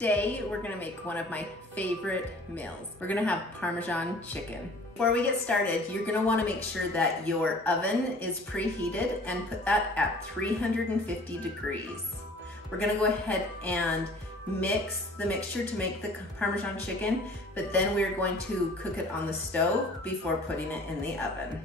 Today, we're gonna make one of my favorite meals. We're gonna have Parmesan chicken. Before we get started, you're gonna wanna make sure that your oven is preheated and put that at 350 degrees. We're gonna go ahead and mix the mixture to make the Parmesan chicken, but then we're going to cook it on the stove before putting it in the oven.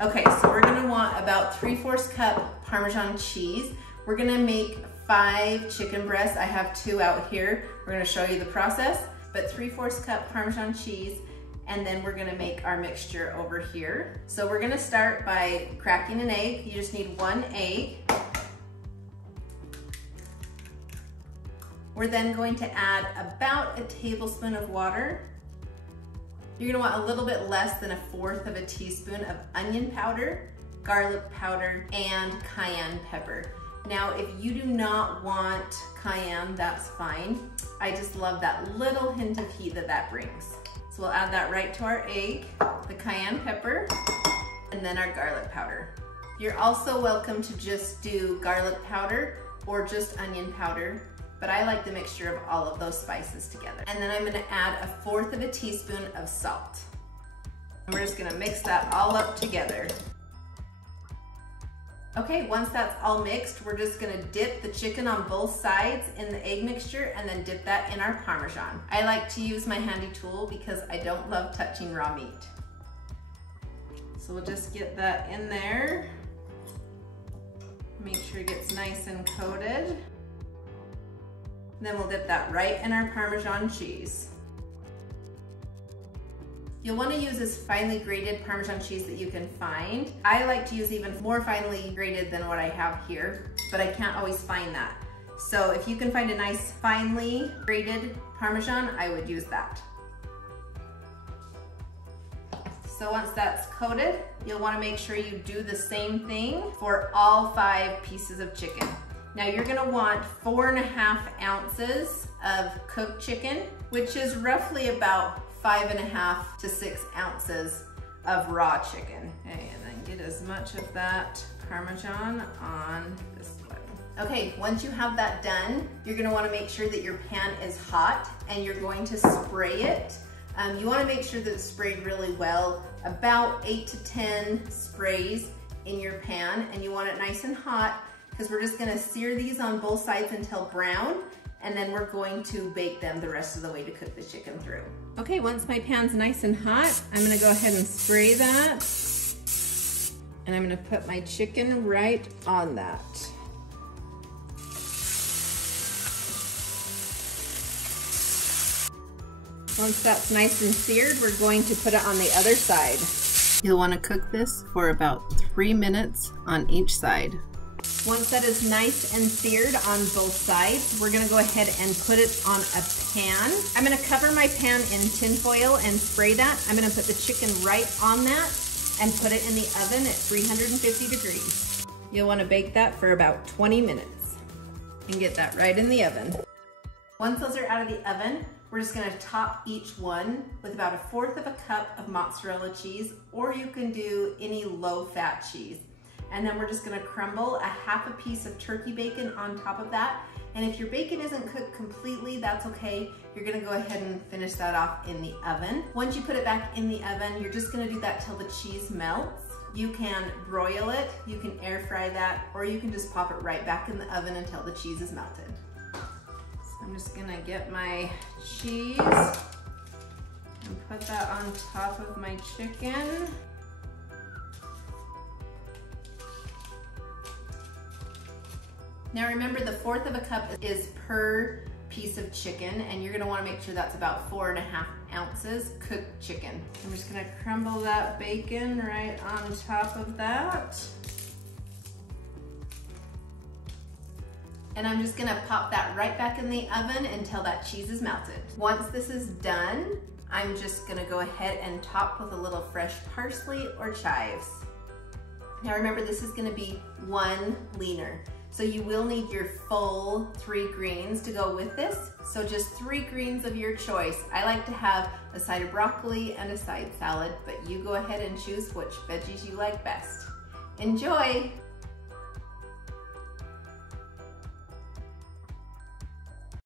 Okay, so we're gonna want about 3/4 cup Parmesan cheese. We're gonna make 5 chicken breasts. I have 2 out here. We're gonna show you the process, but 3/4 cup Parmesan cheese, and then we're gonna make our mixture over here. So we're gonna start by cracking an egg. You just need 1 egg. We're then going to add about a tablespoon of water. You're gonna want a little bit less than 1/4 of a teaspoon of onion powder, garlic powder, and cayenne pepper. Now, if you do not want cayenne, that's fine. I just love that little hint of heat that brings. So we'll add that right to our egg, the cayenne pepper, and then our garlic powder. You're also welcome to just do garlic powder or just onion powder, but I like the mixture of all of those spices together. And then I'm gonna add 1/4 of a teaspoon of salt. And we're just gonna mix that all up together. Okay, once that's all mixed, we're just gonna dip the chicken on both sides in the egg mixture and then dip that in our Parmesan. I like to use my handy tool because I don't love touching raw meat. So we'll just get that in there. Make sure it gets nice and coated. Then we'll dip that right in our Parmesan cheese. You'll want to use as finely grated Parmesan cheese that you can find. I like to use even more finely grated than what I have here, but I can't always find that. So if you can find a nice finely grated Parmesan, I would use that. So once that's coated, you'll want to make sure you do the same thing for all 5 pieces of chicken. Now you're gonna want 4.5 ounces of cooked chicken, which is roughly about 5.5 to 6 ounces of raw chicken. Okay, and then get as much of that Parmesan on this one. Okay, once you have that done, you're gonna wanna make sure that your pan is hot and you're going to spray it. You wanna make sure that it's sprayed really well, about 8 to 10 sprays in your pan, and you want it nice and hot because we're just gonna sear these on both sides until brown, and then we're going to bake them the rest of the way to cook the chicken through. Okay, once my pan's nice and hot, I'm gonna go ahead and spray that. And I'm gonna put my chicken right on that. Once that's nice and seared, we're going to put it on the other side. You'll wanna cook this for about 3 minutes on each side. Once that is nice and seared on both sides, we're gonna go ahead and put it on a pan. I'm gonna cover my pan in tin foil and spray that. I'm gonna put the chicken right on that and put it in the oven at 350 degrees. You'll wanna bake that for about 20 minutes and get that right in the oven. Once those are out of the oven, we're just gonna top each one with about 1/4 of a cup of mozzarella cheese, or you can do any low-fat cheese. And then we're just gonna crumble 1/2 piece of turkey bacon on top of that. And if your bacon isn't cooked completely, that's okay. You're gonna go ahead and finish that off in the oven. Once you put it back in the oven, you're just gonna do that till the cheese melts. You can broil it, you can air fry that, or you can just pop it right back in the oven until the cheese is melted. So I'm just gonna get my cheese and put that on top of my chicken. Now remember, the 1/4 of a cup is per piece of chicken, and you're gonna wanna make sure that's about 4.5 ounces cooked chicken. I'm just gonna crumble that bacon right on top of that. And I'm just gonna pop that right back in the oven until that cheese is melted. Once this is done, I'm just gonna go ahead and top with a little fresh parsley or chives. Now remember, this is gonna be 1 leaner. So you will need your full 3 greens to go with this. So just 3 greens of your choice. I like to have a side of broccoli and a side salad, but you go ahead and choose which veggies you like best. Enjoy!